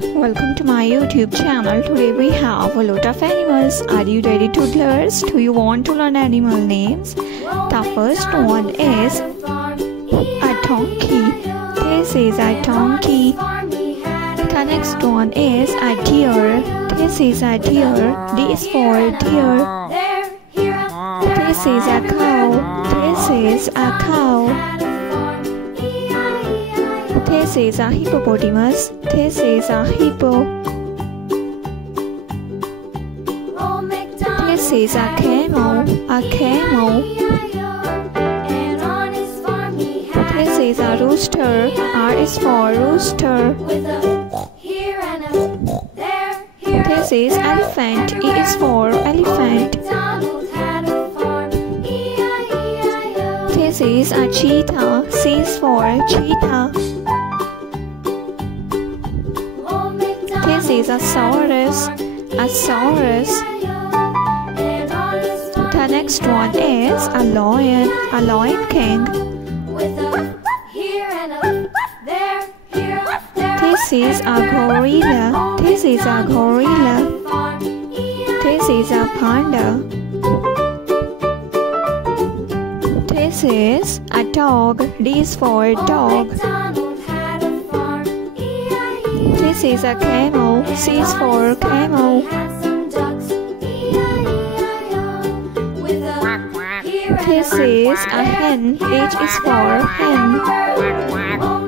Welcome to my YouTube channel. Today we have a lot of animals. Are you ready, toddlers? Do you want to learn animal names? The first one is a donkey. This is a donkey. The next one is a deer. This is a deer. D is for deer. This is a cow. This is a cow. This is a hippopotamus. This is a hippo. This is a camel. A camel. This is a rooster. R is for rooster. This is elephant. E is for elephant. This is a cheetah. C is for cheetah. This is a saurus. A saurus. The next one is a lion. A lion king. This is a gorilla. This is a gorilla. This is a panda. This is a dog. D is for dog. This is a camel. C is for camel. This is a hen. H is for hen.